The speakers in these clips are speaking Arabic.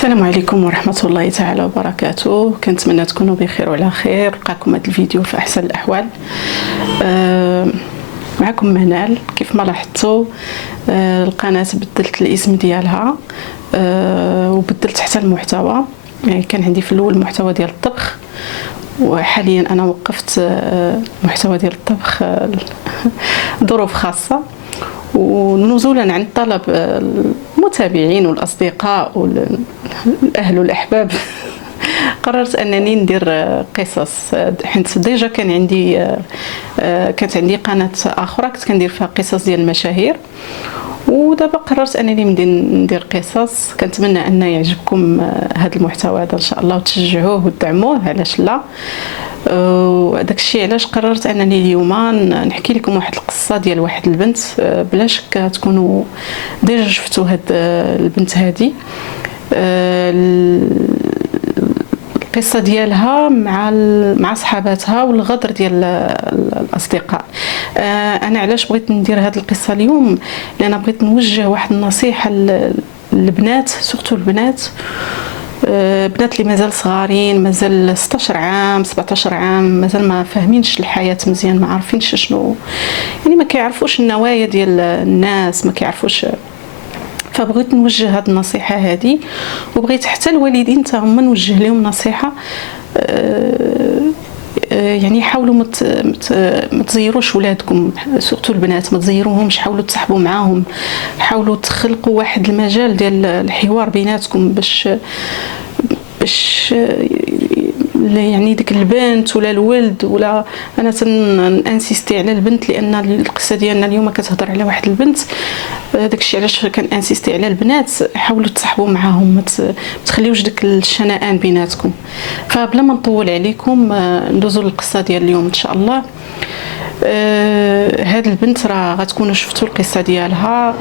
السلام عليكم ورحمة الله تعالى وبركاته. كنتمنى تكونوا بخير وعلى خير. لقاكم هذا الفيديو في أحسن الأحوال. معكم منال. كيف ما لاحظتوا القناة بدلت الاسم ديالها وبدلت حتى المحتوى. يعني كان عندي في الأول محتوى ديال الطبخ، وحاليا أنا وقفت محتوى ديال الطبخ ظروف خاصة، ونزولا عن طلب المتابعين والأصدقاء والأهل والأحباب قررت أنني ندير قصص، حيت ديجا كانت عندي قناة أخرى كنت كندير فيها قصص ديال المشاهير، ودابا قررت انني ندير قصص. كنتمنى ان يعجبكم هذا المحتوى هذا ان شاء الله، وتشجعوه وتدعموه، علاش لا. وداك الشيء علاش قررت انني اليوم نحكي لكم واحد القصه ديال واحد البنت. بلا شك تكونوا ديجا شفتوا هاد البنت هذه. القصه ديالها مع صحاباتها والغدر ديال الاصدقاء. انا علاش بغيت ندير هذه القصه اليوم؟ لان بغيت نوجه واحد النصيحه للبنات، سورتو البنات اللي مازال صغارين، مازال 16 عام 17 عام، مازال ما فاهمينش الحياه مزيان، ما عارفينش شنو، يعني ما كيعرفوش النوايا ديال الناس، ما كيعرفوش. فبغيت نوجه هذه النصيحه هذه، وبغيت حتى الوالدين حتى هما نوجه لهم نصيحه. يعني حاولوا ما تزيروش ولادكم، سورتو البنات، ما تزيروهمش، حاولوا تصاحبوا معاهم، حاولوا تخلقوا واحد المجال ديال الحوار بيناتكم باش يعني ديك البنت ولا الولد، ولا انا تنانسيستي على البنت لان القصه ديالنا اليوم كتهضر على واحد البنت. داكشي علاش كنانسيستي على البنات، حاولوا تصاحبوا معاهم، ما تخليوش داك الشنآن بيناتكم. فبلا ما نطول عليكم ندوزوا للقصه ديال اليوم ان شاء الله. هاد البنت راه غتكونوا شفتوا القصه ديالها.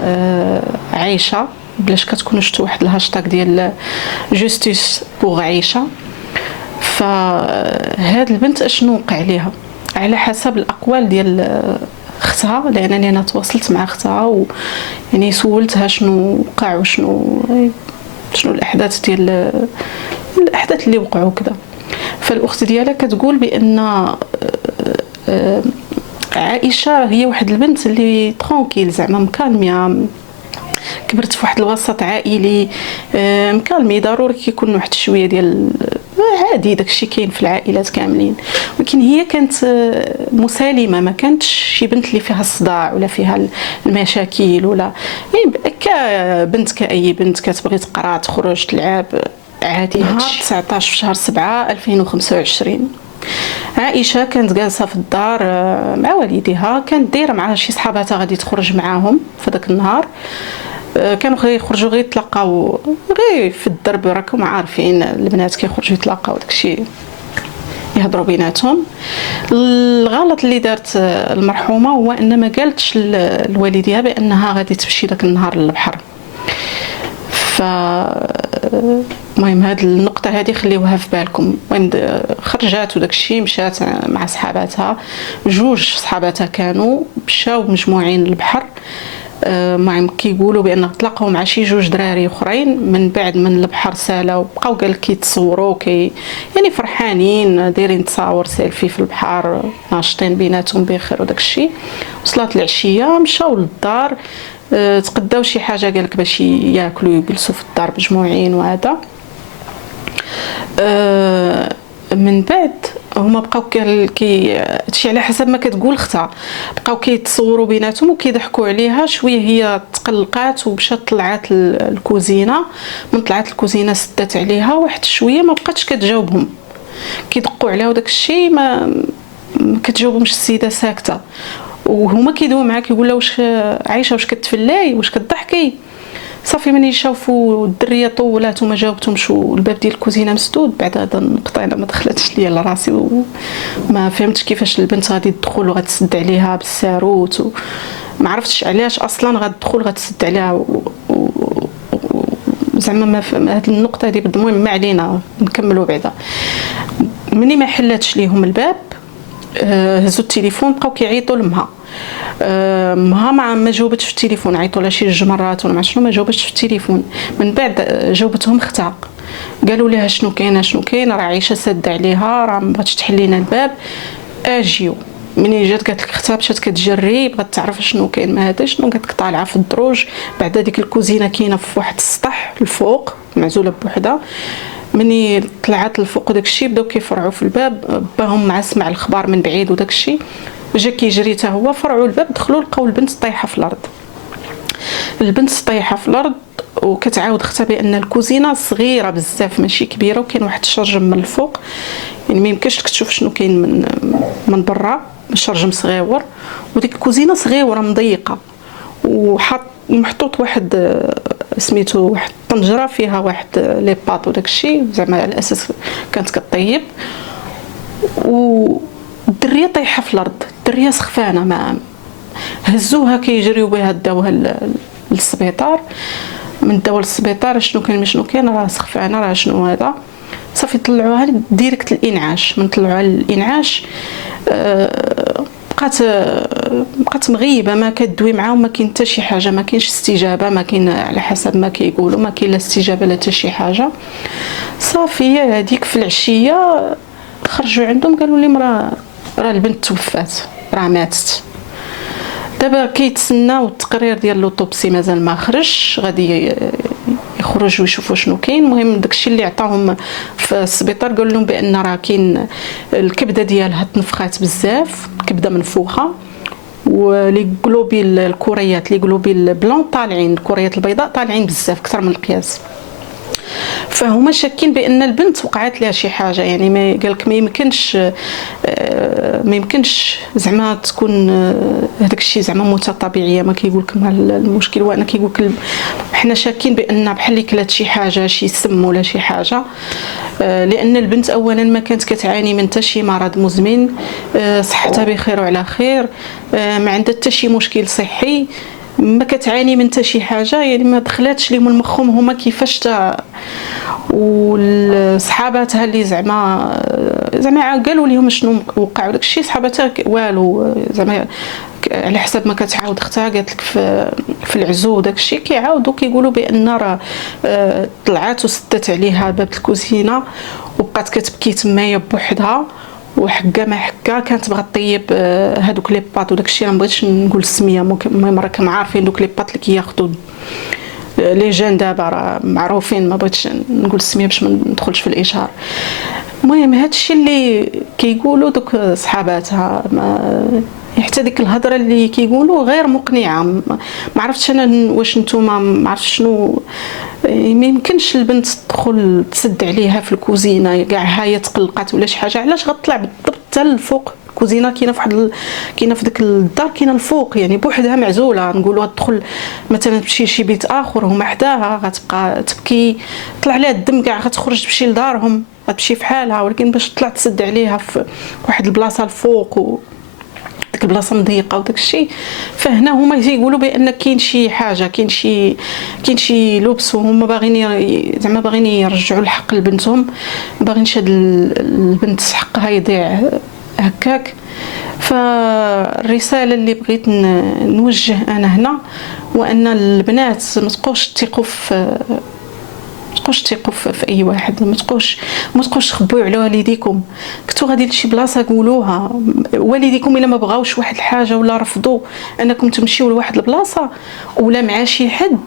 عايشه، بلاش كتكونوا شفتوا واحد الهاشتاغ ديال جوستيس بوغ عايشه. فهاد البنت اشنو وقع ليها على حسب الاقوال ديال اختها، لانني انا تواصلت مع اختها يعني سولتها شنو وقع وشنو الاحداث ديال الاحداث اللي وقعوا كذا. فالاخت ديالها كتقول بان عائشه هي واحد البنت اللي ترونكيل، زعما مكالمه، كبرت في واحد الوسط عائلي مكالمي. ضروري كيكون واحد شويه ديال عادي، داكشي كاين في العائلات كاملين، ولكن هي كانت مسالمه، ما كانتش شي بنت اللي فيها الصداع ولا فيها المشاكل، ولا يعني كبنت كاي بنت كتبغي تقرا تخرج تلعب عادي. نهار 19 في شهر 7 2025 عائشه كانت جالسه في الدار مع والديها، كانت دايره مع شي صحاباتها غادي تخرج معاهم في داك النهار. كانوا يخرجوا غير يتلاقاو غير في الدرب، راكم عارفين البنات كيخرجوا يتلاقاو داكشي يهضروا بيناتهم. الغلط اللي دارت المرحومه هو ان ما قالتش لوالديها بانها غادي تمشي داك النهار للبحر. المهم هاد النقطه هذه خليوها في بالكم. المهم خرجات وداكشي، مشات مع صحاباتها، جوج صحاباتها كانوا مشاو مجموعين للبحر. المهم كيقولوا بان تلاقاو مع شي جوج دراري اخرين من بعد من البحر سالاو، بقاو قال كيتصوروا يعني فرحانين، دايرين تصاور سيلفي في البحر، ناشطين بيناتهم بخير وداك الشيء. وصلت العشيه مشاو للدار، تقداو شي حاجه قالك باش ياكلوا يجلسوا في الدار مجموعين. وهذا من بعد هما بقاو هادشي على حسب ما كتقول اختها، بقاو كيتصوروا بيناتهم وكيضحكوا عليها. شويه هي تقلقات ومشات طلعت الكوزينه. من طلعت الكوزينه سدات عليها واحد شويه، ما بقاتش كتجاوبهم، كيدقوا عليها وداك الشيء ما كتجاوبهمش السيده، ساكته. وهما كيدويو معاك كيقول لها واش عايشه، واش كتفلاي، واش كتضحكي؟ صافي من يشوفوا الدريه طولات وما جاوبتهمش والباب ديال الكوزينه مسدود. بعد هذا النقطه انا ما دخلتش ليا لراسي، وما فهمتش كيفاش البنت غادي تدخل وغتسد عليها بالساروت، وما عرفتش علاش اصلا غتدخل غتسد عليها زعما ما هذه النقطه هذه المهم ما علينا، نكملوا بعدا. مني ما حلاتش ليهم الباب، هزوا التليفون بقاو كيعيطوا لمها. امها ما جاوبتش في التليفون، عيطوا لها شي 2 مرات ولا ما شنو، ما جاوبتش في التليفون. من بعد جاوبتهم اختها، قالوا لها شنو كاين، راه عايشه ساده عليها، راه ما بغاتش تحل لنا الباب، اجيو. منين جات قالت لك اختها مشات كتجري، بغات تعرف شنو كاين ما هذا شنو، قالت لك طالعه في الدروج. بعد هذيك الكوزينه كاينه في واحد السطح الفوق معزوله بوحدها. مني طلعت الفوق وداك الشيء بداو كيفرعوا في الباب، باهم مع سمع الخبار من بعيد وداك الشيء، جا كيجري حتى هو، فرعوا الباب، دخلوا لقاو البنت طايحه في الارض. البنت طايحه في الارض، وكتعاود اختها بان الكوزينه صغيره بزاف ماشي كبيره، وكاين واحد الشرجم من الفوق، يعني ما يمكنش لك تشوف شنو كاين من برا، الشرجم صغيور، وديك الكوزينه صغيره مضيقه، محطوط واحد سميتو واحد الطنجره فيها واحد لي باط وداك الشيء، زعما على اساس كانت كطيب. والدريه طايحه في الارض، الدريه سخفانه، ما هزوها كيجريو بها داوها للسبيطار. من داوها للسبيطار شنو كاين شنو كاين، راه سخفانه، راه شنو هذا، صافي طلعوها ديريكت الانعاش. من طلعوها للانعاش بقات مغيبه، ما كدوي معاهم، ما كاين حتى شي حاجه، ما كاينش استجابه، ما كاين على حسب ما كيقولوا، ما كاين لا استجابه لا حتى شي حاجه. صافي هذيك في العشيه خرجوا عندهم قالوا لهم راه البنت توفات، راه ماتت. دابا كيتسناو التقرير ديال لوطوبسي، مازال ما خرجش، غادي يخرجوا يشوفوا شنو كاين. المهم داكشي اللي عطاهم في السبيطار، قال لهم بان راه كاين الكبده ديالها تنفخات بزاف، الكبده منفوخه، ولي غلوبيل الكريات، لي غلوبيل بلون طالعين، الكريات البيضاء طالعين بزاف اكثر من القياس. فهما شاكين بان البنت وقعت لها شي حاجه، يعني ما قالك ما يمكنش زعما تكون هذاك الشيء زعما موتة طبيعيه، ما كيقول لك المشكل هو انا كيقول لك حنا شاكين بان بحال اللي كلات شي حاجه، شي سم ولا شي حاجه، لان البنت اولا ما كانت كتعاني من حتى شي مرض مزمن، صحتها بخير وعلى خير، ما عندها حتى شي مشكل صحي، ما كتعاني من حتى شي حاجه، يعني ما دخلاتش لهم المخهم هما كيفاش والصحاباتها اللي زعما قالوا لهم شنو وقع وداك الشيء، صحاباتها والو، زعما على حسب ما كتعاود اختها قالت لك في العزو وداك الشيء كيعاودوا كيقولوا بان راه طلعات وسدت عليها باب الكوزينه وبقات كتبكي تمايا بوحدها، وحكا ما حكا كانت بغات طيب هذوك لي باط وداك الشيء، ما بغيتش نقول السميه، المهم راكم عارفين دوك لي باط اللي كياخذوا لي جان دابا راه معروفين، ما بغيتش نقول السميه باش ما ندخلش في الاشهار. المهم هادشي اللي كيقولوا دوك صحاباتها، حتى ديك الهضره اللي كيقولوا غير مقنعه. ما عرفتش انا واش نتوما ما عرفتش شنو، ما يمكنش البنت تدخل تسد عليها في الكوزينه كاع هي تقلقات ولا شي حاجه، علاش غتطلع بالضبط حتى الفوق؟ الكوزينه كاينه كاينه في ديك الدار، كاينه الفوق يعني بوحدها معزوله، نقولوا تدخل مثلا تمشي شي بيت اخر هما حداها غتبقى تبكي، طلع عليها الدم كاع غتخرج تمشي لدارهم، غتمشي في حالها، ولكن باش تطلع تسد عليها في واحد البلاصه الفوق ديك البلاصه مضيقه وداك الشيء. فهنا هما تيقولوا بان كاين شي حاجه، كاين شي لبس، وهما باغيين زعما باغيين يرجعوا الحق لبنتهم، باغينش هاد البنت حقها يضيع هكاك. فالرساله اللي بغيت نوجه انا هنا وان البنات ما تبقوش تثقوا في اي واحد، ما تبقوش تخبيو على والديكم، كنتو غادي لشي بلاصه قولوها، والديكم الا ما بغاوش واحد الحاجه ولا رفضوا انكم تمشيو لواحد البلاصه ولا مع شي حد،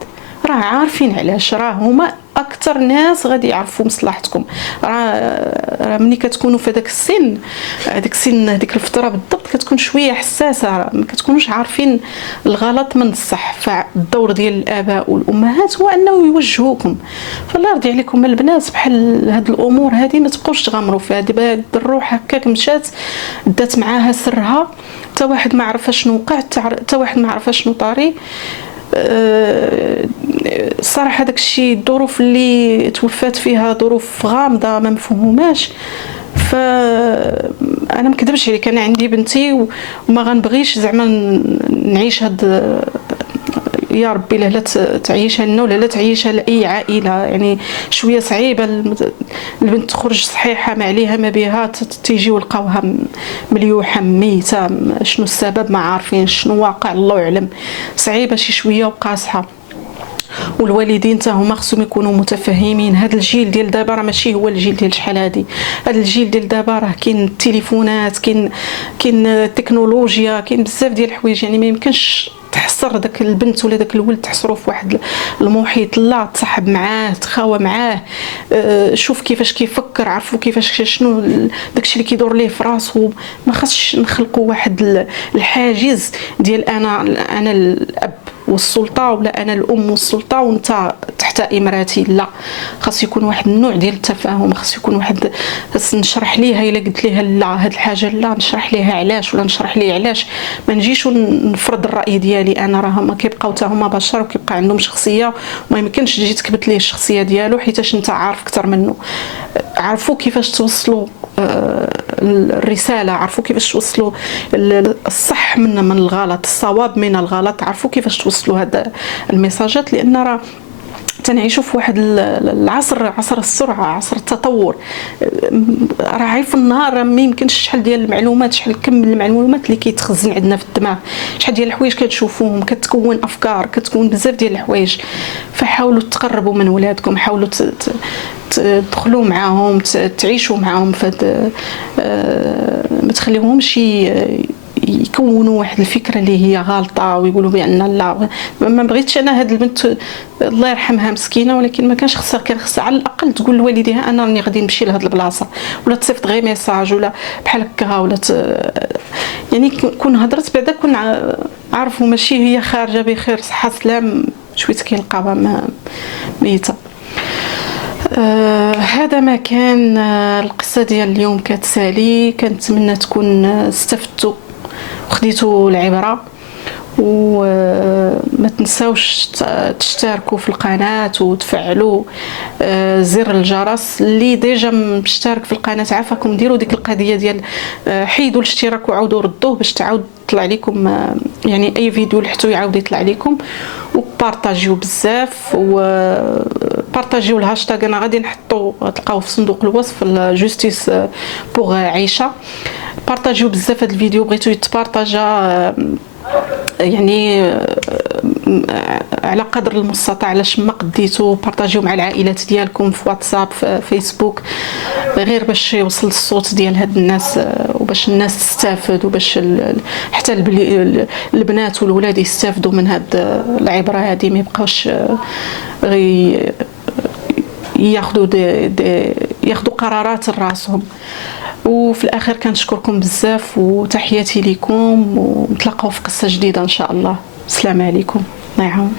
راه عارفين علاش، راه هما اكثر ناس غادي يعرفوا مصلحتكم. راه ملي كتكونوا في هذاك السن، هذيك الفتره بالضبط كتكون شويه حساسه، ما كتكونوش عارفين الغلط من الصح. فالدور ديال الاباء والامهات هو انه يوجهوكم، فالله يرضي عليكم البنات بحال هاد الامور هذه ما تبقوش تغامروا فيها. دابا الروح هكاك مشات دات معاها سرها، حتى واحد ما عرف شنو وقع، حتى واحد ما عرف شنو طاري. الصراحه داكشي الظروف اللي توفات فيها ظروف غامضه ما مفهوماش. فانا ما كذبش عليك، انا عندي بنتي وما غنبغيش زعما نعيش هاد يا ربي لا تعيشها لنا ولا لا تعيشها لاي عائله. يعني شويه صعيبه البنت تخرج صحيحه ما عليها ما بها، تيجي ولقاوها مليوحه ميته. شنو السبب ما عارفين، شنو واقع الله يعلم. صعيبه شي شويه وقاصحه. والوالدين حتى هما خصهم يكونوا متفهمين. هذا الجيل ديال دابا راه ماشي هو الجيل ديال شحال هادي. هذا الجيل ديال دابا راه كاين التليفونات، كاين التكنولوجيا، كاين بزاف ديال الحوايج. يعني ما يمكنش تحصر داك البنت ولا داك الولد تحصروا في واحد المحيط. لا، تصاحب معاه، تخاوى معاه، شوف كيفاش كيفكر، عرفوا كيفاش شنو داكشي اللي كيدور ليه في راسو. ما خاصش نخلقوا واحد الحاجز ديال انا الاب والسلطه، ولا انا الام والسلطه وانت تحت امراتي. لا، خاص يكون واحد النوع ديال التفاهم. خاص يكون واحد، خاص نشرح ليها الا قلت ليها لا هاد الحاجه لا، نشرح ليها علاش ولا نشرح ليه علاش. ما نجيش ونفرض الراي ديالي انا. راه هما كيبقاو حتى هما بشر وكيبقى عندهم شخصيه، وما يمكنش تجي تكبت ليه الشخصيه ديالو حيتاش انت عارف اكثر منه. عرفوا كيفاش توصلوا الرساله، عرفوا كيفاش توصلوا الصح من الغلط، الصواب من الغلط. عرفوا كيفاش توصلوا هذا الميساجات، لان راه تنعيشوا في واحد العصر، عصر السرعه، عصر التطور. راه عارف النهار ما يمكنش شحال ديال المعلومات، شحال كم من المعلومات اللي كيتخزن عندنا في الدماغ، شحال ديال الحوايج كتشوفوهم، كتكون افكار، كتكون بزاف ديال الحوايج. فحاولوا تقربوا من ولادكم، حاولوا تدخلوا معاهم، تعيشوا معاهم. ما تخليوهمش يكونوا واحد الفكره اللي هي غلطه ويقولوا بان لا. ما بغيتش انا هاد البنت الله يرحمها مسكينه، ولكن ما كانش خصها، كان خصها على الاقل تقول لوالديها انا راني غادي نمشي لهاد البلاصه، ولا تصيفط غير ميساج ولا بحال هكا، ولا يعني كون هضرت بعدا كون عارفوا ماشي هي خارجه بخير صحه سلام، شويه كيلقاوها ميته. هذا ما كان القصه ديال اليوم كتسالي. كنتمنى تكون استفدتوا وخديتوا العبره، وما تنساوش تشتركوا في القناه وتفعلوا زر الجرس. اللي ديجا مشترك في القناه عافاكم ديروا ديك القضيه ديال حيدوا الاشتراك وعاودوا ردوه باش تعاود يطلع لكم يعني اي فيديو لحتو يعاود يطلع لكم. وبارطاجيو بزاف، وبارطاجيو الهاشتاغ انا غادي نحطو تلقاوه في صندوق الوصف، جوستيس بوغ عيشه. بارطاجيو بزاف هذا الفيديو، بغيتو يتبارطاجا يعني على قدر المستطاع علاش ما قديتو. بارطاجيو مع العائلات ديالكم في واتساب، في فيسبوك، غير باش يوصل الصوت ديال هاد الناس، وباش الناس تستافد، وباش حتى البنات والولاد يستافدوا من هاد العبره هذه، ما يبقاوش ياخذوا قرارات لراسهم. وفي الاخر كنشكركم بزاف وتحياتي لكم، ونتلاقاو في قصه جديده ان شاء الله. السلام عليكم، الله يعاون.